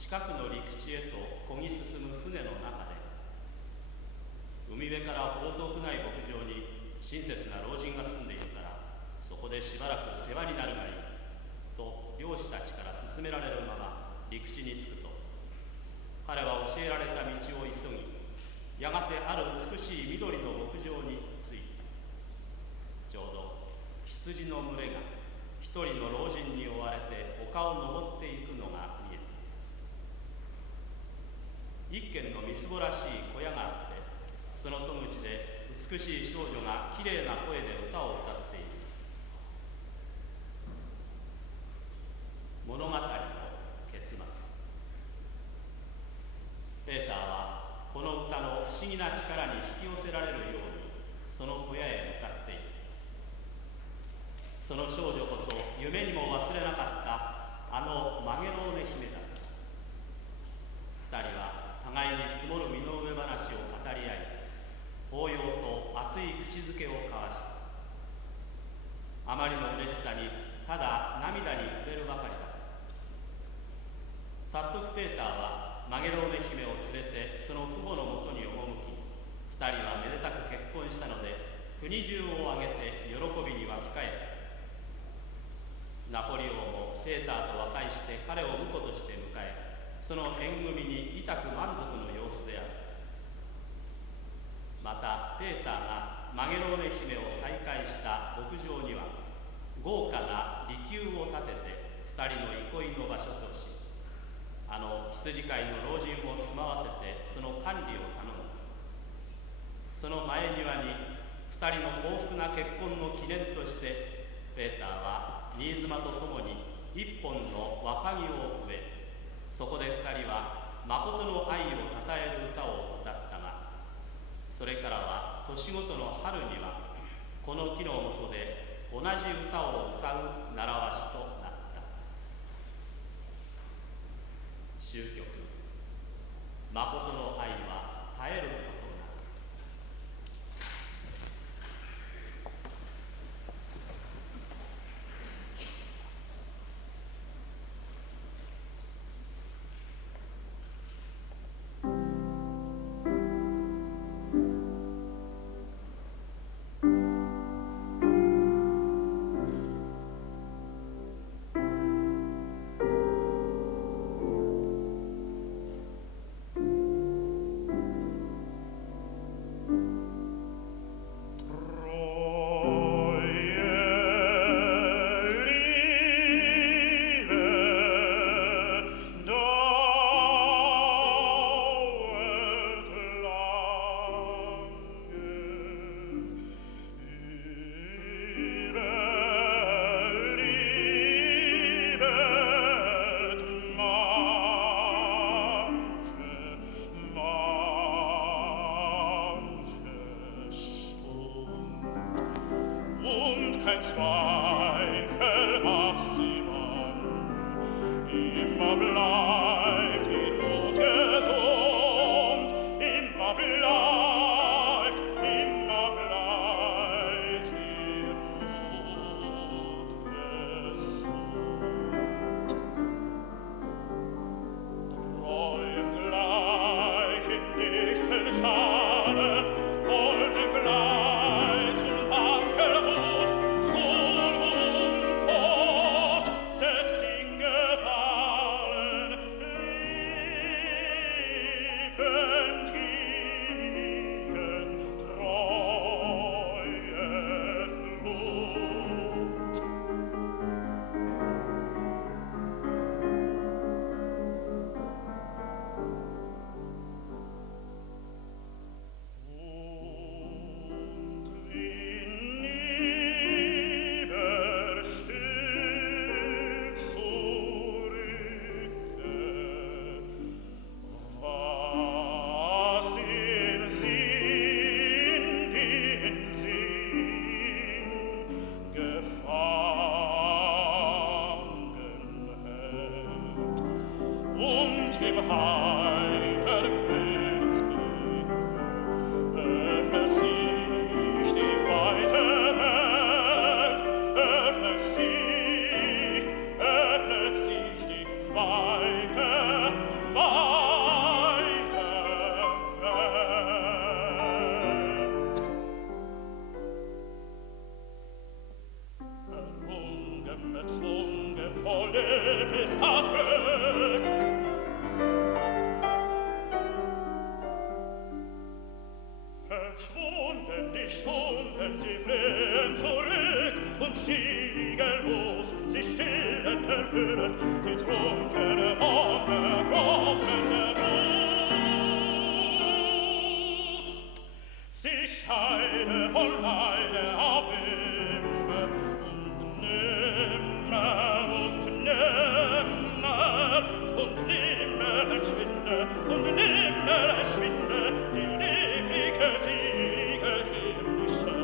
近くの陸地へと漕ぎ進む船の中で、海辺から程遠くない牧場に親切な老人が住んでいるから、そこでしばらく世話になるがいいと漁師たちから勧められるまま陸地に着くと、彼は教えられた道を急ぎ、やがてある美しい緑の牧場に着いた。ちょうど羊の群れが一人の老人に追われて丘を登っていくのが見えた。一軒のみすぼらしい小屋があって、その戸口で美しい少女がきれいな声で歌を歌っている。物語の結末。ペーターはこの歌の不思議な力に引き寄せられるようにその小屋へ向かっている。その少女こそ夢にも忘れなかったあのマゲローネ姫だった。二人は互いに積もる身の上話を語り合い、抱擁と熱い口づけを交わした。あまりの嬉しさにただ涙に暮れるばかりだった。早速ペーターはマゲローネ姫を連れてその父母のもとに赴き、二人はめでたく結婚したので国中を挙げて喜びに沸き返った。ナポリ王もペーターと和解して彼を婿として迎え、その縁組に痛く満足の様子である。またペーターがマゲローネ姫を再会した牧場には豪華な離宮を建てて二人の憩いの場所とし、あの羊飼いの老人を住まわせてその管理を頼む。その前庭に二人の幸福な結婚の記念としてペーターは新妻と共に一本の若木を植え、そこで二人は誠の愛をたたえる歌を歌ったが、それからは年ごとの春にはこの木の下で同じ歌を歌う習わしとなった。終曲。誠の愛は絶えることなく。Kein Zweifel macht sie an, immer bleibt die Not gesund, immer bleibt die Not gesund. Treuen gleich in dichten Schale, wollen gleich zum Wankelmut, Weite Siege los, sie stillet erhöht, die trunkene Wonne, brauchende Brust. Sie scheide von Leide auf immer, und nimmer, und nimmer erschwinde, die liebliche, selige, himmlische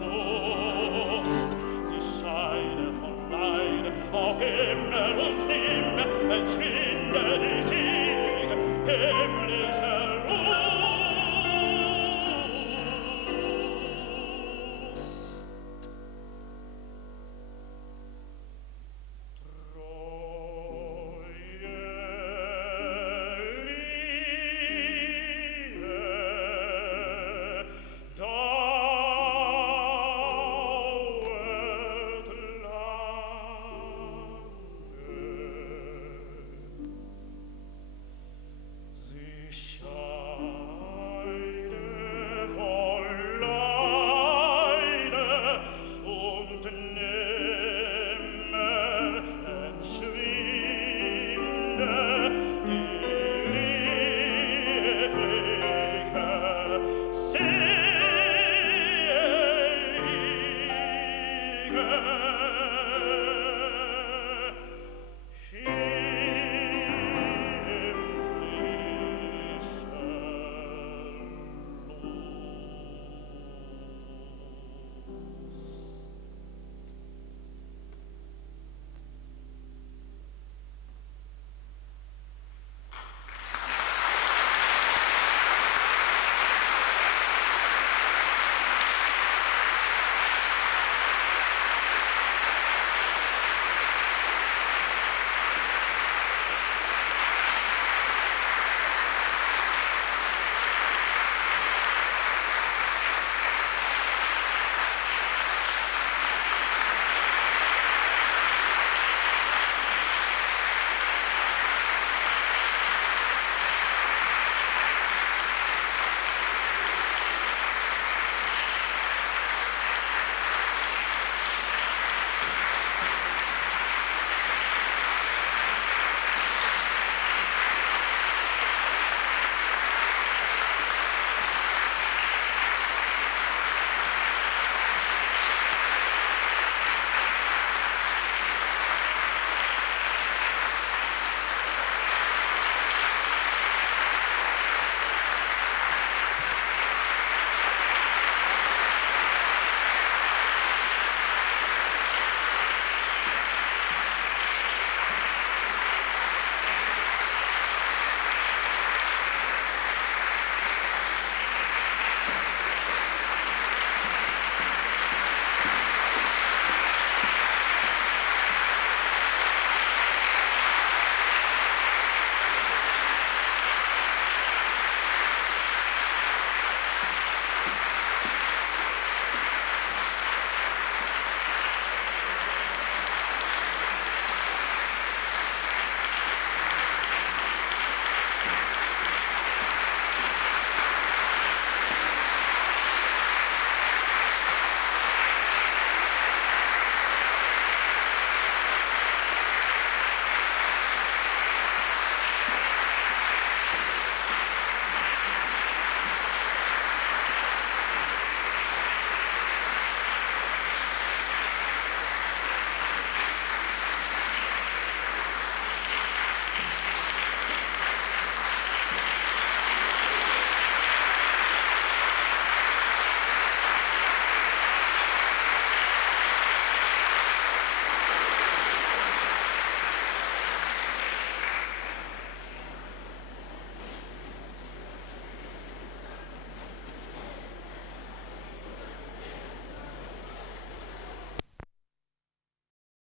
Lust. Sie scheide von Leide auf Himmel und Himmel, entschwinde die selige, himmlische Lust. Siege